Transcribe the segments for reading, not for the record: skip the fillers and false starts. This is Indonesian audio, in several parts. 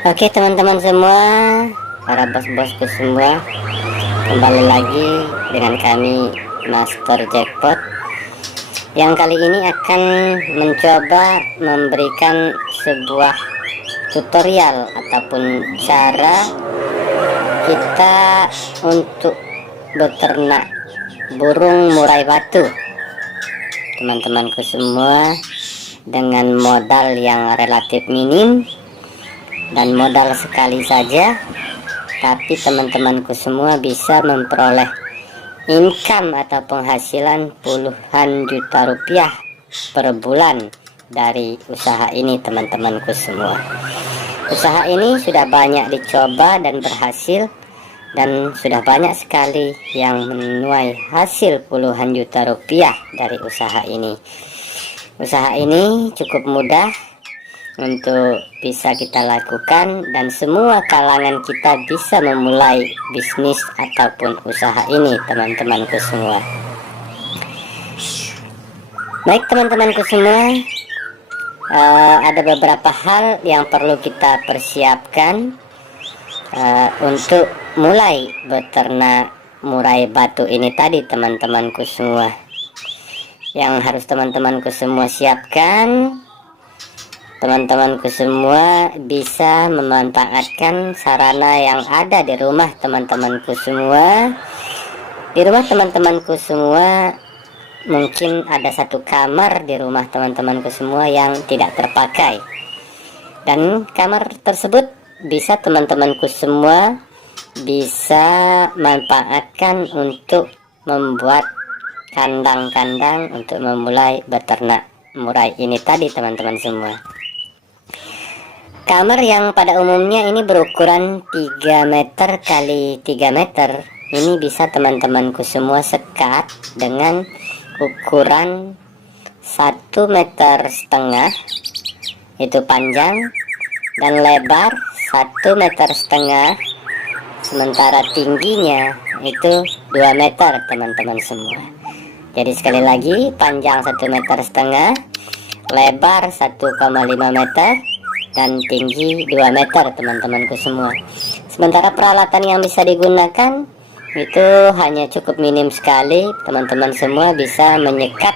Oke teman-teman semua, para bos-bosku semua, kembali lagi dengan kami Master Jackpot, yang kali ini akan mencoba memberikan sebuah tutorial ataupun cara kita untuk beternak burung murai batu, teman-temanku semua, dengan modal yang relatif minim dan modal sekali saja, tapi teman-temanku semua bisa memperoleh income atau penghasilan puluhan juta rupiah per bulan dari usaha ini, teman-temanku semua. Usaha ini sudah banyak dicoba dan berhasil, dan sudah banyak sekali yang menuai hasil puluhan juta rupiah dari usaha ini. Usaha ini cukup mudah untuk bisa kita lakukan, dan semua kalangan kita bisa memulai bisnis ataupun usaha ini, teman-temanku semua. Baik teman-temanku semua, ada beberapa hal yang perlu kita persiapkan untuk mulai beternak murai batu ini tadi, teman-temanku semua. Yang harus teman-temanku semua siapkan, teman-temanku semua bisa memanfaatkan sarana yang ada di rumah teman-temanku semua. Di rumah teman-temanku semua mungkin ada satu kamar di rumah teman-temanku semua yang tidak terpakai, dan kamar tersebut bisa teman-temanku semua bisa manfaatkan untuk membuat kandang-kandang untuk memulai beternak murai ini tadi, teman-teman semua. Kamar yang pada umumnya ini berukuran 3 meter kali 3 meter ini bisa teman-temanku semua sekat dengan ukuran 1,5 meter itu panjang, dan lebar 1,5 meter, sementara tingginya itu 2 meter, teman-teman semua. Jadi sekali lagi, panjang 1,5 meter, lebar 1,5 meter, dan tinggi 2 meter, teman-temanku semua. Sementara peralatan yang bisa digunakan itu hanya cukup minim sekali, teman-teman semua bisa menyekat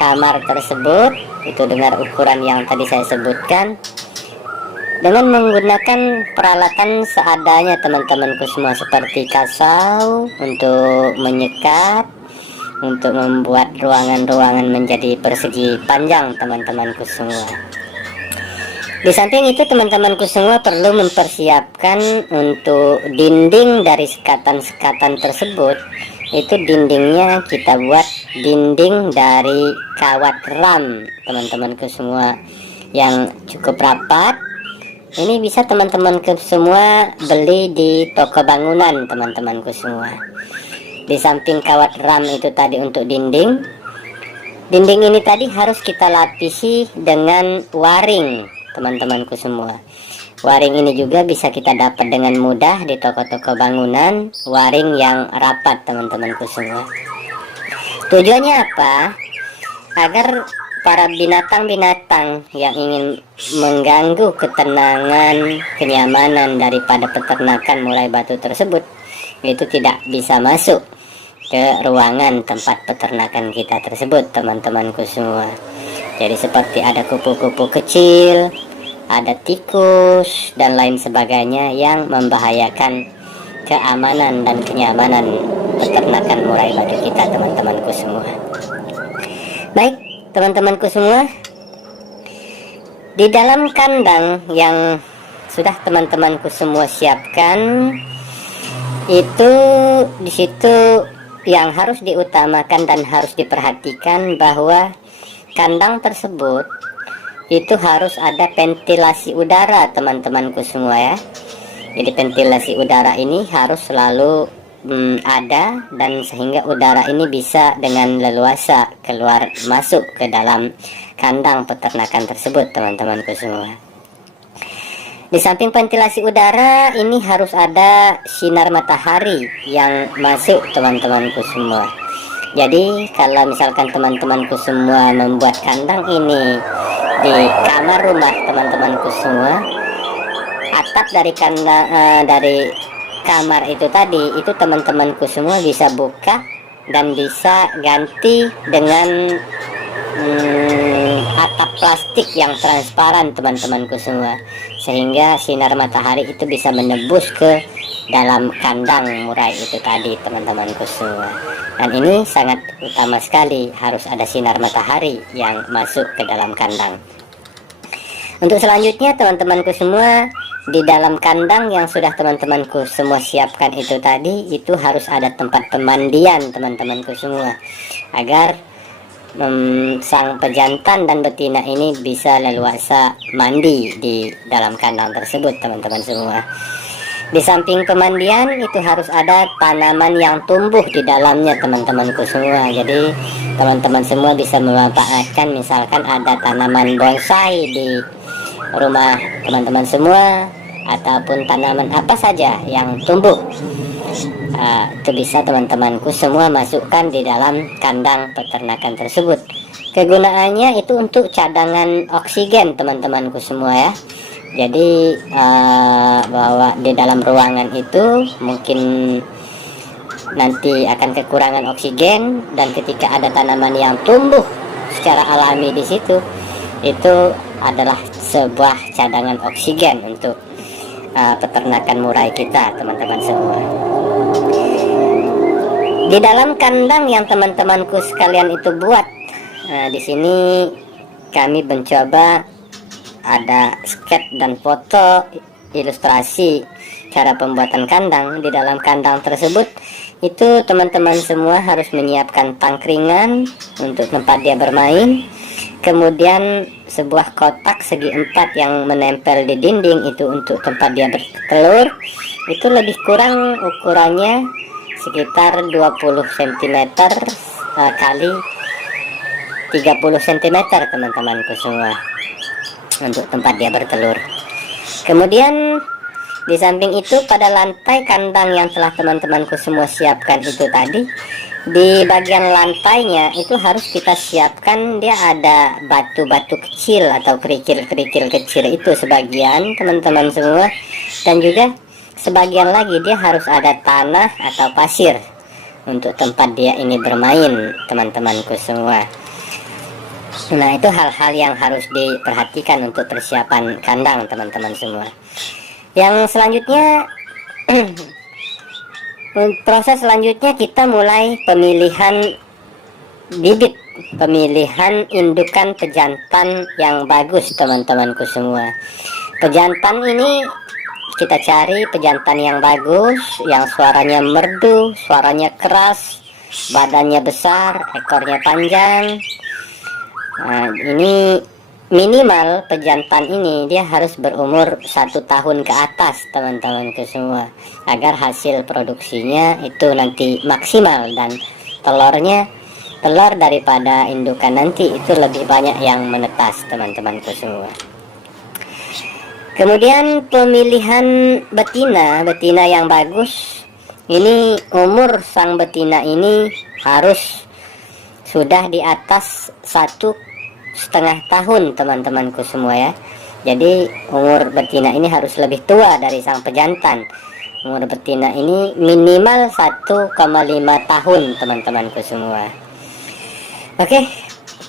kamar tersebut itu dengan ukuran yang tadi saya sebutkan, dengan menggunakan peralatan seadanya, teman-temanku semua, seperti kasau untuk menyekat, untuk membuat ruangan-ruangan menjadi persegi panjang, teman-temanku semua. Di samping itu, teman-temanku semua perlu mempersiapkan untuk dinding dari sekatan-sekatan tersebut. Itu dindingnya kita buat dinding dari kawat ram, teman-temanku semua, yang cukup rapat. Ini bisa teman-temanku semua beli di toko bangunan, teman-temanku semua. Di samping kawat ram itu tadi untuk dinding ini tadi harus kita lapisi dengan waring, teman-temanku semua. Waring ini juga bisa kita dapat dengan mudah di toko-toko bangunan, waring yang rapat, teman-temanku semua. Tujuannya apa? Agar para binatang-binatang yang ingin mengganggu ketenangan, kenyamanan daripada peternakan murai batu tersebut itu tidak bisa masuk ke ruangan tempat peternakan kita tersebut, teman-temanku semua. Jadi seperti ada kupu-kupu kecil, ada tikus, dan lain sebagainya yang membahayakan keamanan dan kenyamanan peternakan murai batu kita, teman-temanku semua. Baik teman-temanku semua, di dalam kandang yang sudah teman-temanku semua siapkan, itu di situ yang harus diutamakan dan harus diperhatikan bahwa kandang tersebut itu harus ada ventilasi udara, teman-temanku semua ya. Jadi ventilasi udara ini harus selalu ada, dan sehingga udara ini bisa dengan leluasa keluar masuk ke dalam kandang peternakan tersebut, teman-temanku semua. Di samping ventilasi udara ini harus ada sinar matahari yang masuk, teman-temanku semua. Jadi kalau misalkan teman-temanku semua membuat kandang ini di kamar rumah teman-temanku semua, atap dari dari kamar itu tadi, itu teman-temanku semua bisa buka dan bisa ganti dengan atap plastik yang transparan teman-temanku semua, sehingga sinar matahari itu bisa menembus ke dalam kandang murai itu tadi teman-temanku semua. Dan ini sangat utama sekali, harus ada sinar matahari yang masuk ke dalam kandang. Untuk selanjutnya teman-temanku semua, di dalam kandang yang sudah teman-temanku semua siapkan itu tadi, itu harus ada tempat pemandian teman-temanku semua, agar sang pejantan dan betina ini bisa leluasa mandi di dalam kandang tersebut teman-teman semua. Di samping pemandian itu harus ada tanaman yang tumbuh di dalamnya teman-temanku semua. Jadi teman-teman semua bisa memanfaatkan, misalkan ada tanaman bonsai di rumah teman-teman semua, ataupun tanaman apa saja yang tumbuh, itu bisa teman-temanku semua masukkan di dalam kandang peternakan tersebut. Kegunaannya itu untuk cadangan oksigen teman-temanku semua ya. Jadi bahwa di dalam ruangan itu mungkin nanti akan kekurangan oksigen, dan ketika ada tanaman yang tumbuh secara alami di situ, itu adalah sebuah cadangan oksigen untuk peternakan murai kita teman-teman semua. Di dalam kandang yang teman-temanku sekalian itu buat, di sini kami mencoba ada sketch dan foto ilustrasi cara pembuatan kandang. Di dalam kandang tersebut itu teman-teman semua harus menyiapkan tangkringan untuk tempat dia bermain, kemudian sebuah kotak segi 4 yang menempel di dinding itu untuk tempat dia bertelur. Itu lebih kurang ukurannya sekitar 20 cm kali 30 cm teman-temanku semua, untuk tempat dia bertelur. Kemudian di samping itu, pada lantai kandang yang telah teman-temanku semua siapkan itu tadi, di bagian lantainya itu harus kita siapkan, dia ada batu-batu kecil atau kerikil-kerikil kecil itu sebagian teman-teman semua, dan juga sebagian lagi dia harus ada tanah atau pasir untuk tempat dia ini bermain teman-temanku semua. Nah, itu hal-hal yang harus diperhatikan untuk persiapan kandang teman-teman semua. Yang selanjutnya proses selanjutnya kita mulai pemilihan bibit, pemilihan indukan pejantan yang bagus teman-temanku semua. Pejantan ini kita cari pejantan yang bagus, yang suaranya merdu, suaranya keras, badannya besar, ekornya panjang. Nah, ini minimal pejantan ini dia harus berumur 1 tahun ke atas teman-temanku semua, agar hasil produksinya itu nanti maksimal, dan telur daripada indukan nanti itu lebih banyak yang menetas teman-temanku semua. Kemudian pemilihan betina yang bagus, ini umur sang betina ini harus sudah di atas 1,5 tahun teman-temanku semua ya. Jadi umur betina ini harus lebih tua dari sang pejantan. Umur betina ini minimal 1,5 tahun teman-temanku semua. Oke,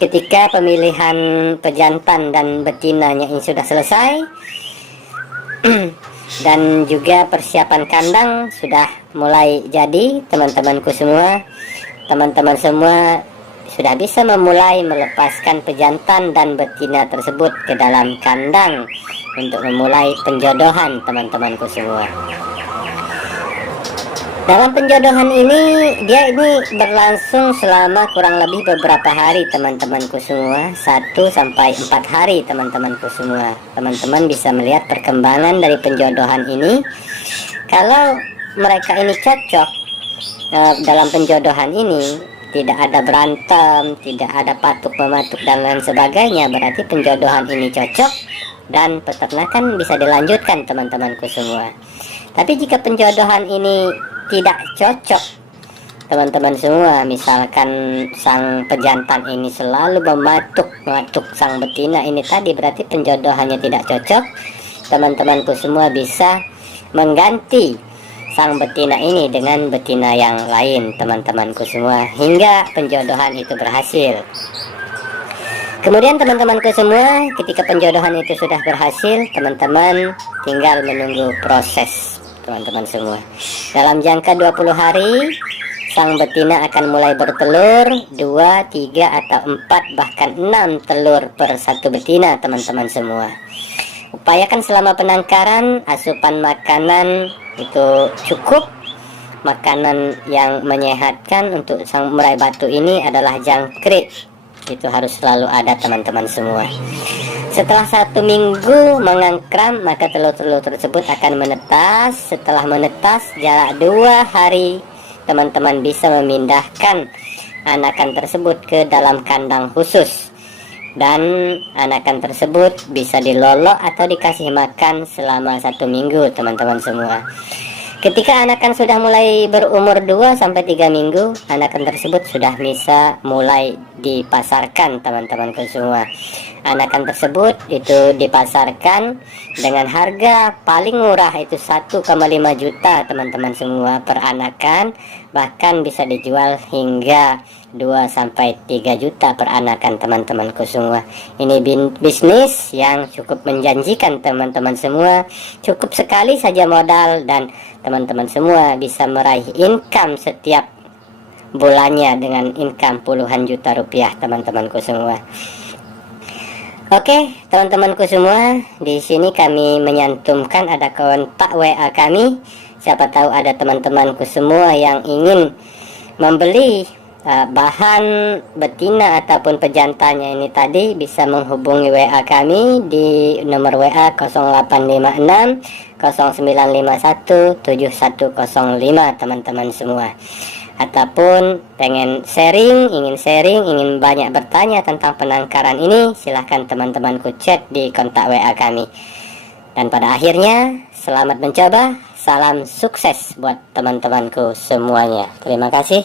ketika pemilihan pejantan dan betinanya ini sudah selesai, dan juga persiapan kandang sudah mulai jadi teman-temanku semua, teman-teman semua sudah bisa memulai melepaskan pejantan dan betina tersebut ke dalam kandang untuk memulai penjodohan teman-temanku semua. Dalam penjodohan ini, dia ini berlangsung selama kurang lebih beberapa hari teman-temanku semua, 1-4 hari teman-temanku semua. Teman-teman bisa melihat perkembangan dari penjodohan ini. Kalau mereka ini cocok dalam penjodohan ini, tidak ada berantem, tidak ada patuk-mematuk dan lain sebagainya, berarti penjodohan ini cocok dan peternakan bisa dilanjutkan teman-temanku semua. Tapi jika penjodohan ini tidak cocok teman-teman semua, misalkan sang pejantan ini selalu mematuk sang betina ini tadi, berarti penjodohannya tidak cocok. teman-temanku semua bisa mengganti sang betina ini dengan betina yang lain, teman-temanku semua, hingga penjodohan itu berhasil. Kemudian teman-temanku semua, ketika penjodohan itu sudah berhasil, teman-teman tinggal menunggu proses, teman-teman semua. Dalam jangka 20 hari, sang betina akan mulai bertelur 2, 3, atau 4, bahkan 6 telur per satu betina, teman-teman semua. Upayakan selama penangkaran, asupan makanan itu cukup. Makanan yang menyehatkan untuk sang murai batu ini adalah jangkrik. Itu harus selalu ada, teman-teman semua. Setelah 1 minggu mengangkram, maka telur-telur tersebut akan menetas. Setelah menetas jarak 2 hari, teman-teman bisa memindahkan anakan tersebut ke dalam kandang khusus. Dan anakan tersebut bisa dilolok atau dikasih makan selama 1 minggu, teman-teman semua. Ketika anakan sudah mulai berumur 2-3 minggu, anakan tersebut sudah bisa mulai dipasarkan, teman-temanku semua. Anakan tersebut itu dipasarkan dengan harga paling murah, itu 1,5 juta, teman-teman semua, per anakan. Bahkan bisa dijual hingga 2-3 juta per anakan, teman-temanku semua. Ini bisnis yang cukup menjanjikan, teman-teman semua. Cukup sekali saja modal dan teman-teman semua bisa meraih income setiap bulannya dengan income puluhan juta rupiah, teman-temanku semua. Oke, teman-temanku semua, di sini kami menyantumkan ada kontak WA kami. Siapa tahu ada teman-temanku semua yang ingin membeli bahan betina ataupun pejantannya ini tadi, bisa menghubungi WA kami di nomor WA 0856 0951 7105, teman-teman semua. Ataupun ingin sharing, ingin banyak bertanya tentang penangkaran ini, silahkan teman-temanku chat di kontak WA kami. Dan pada akhirnya, selamat mencoba, salam sukses buat teman-temanku semuanya. Terima kasih.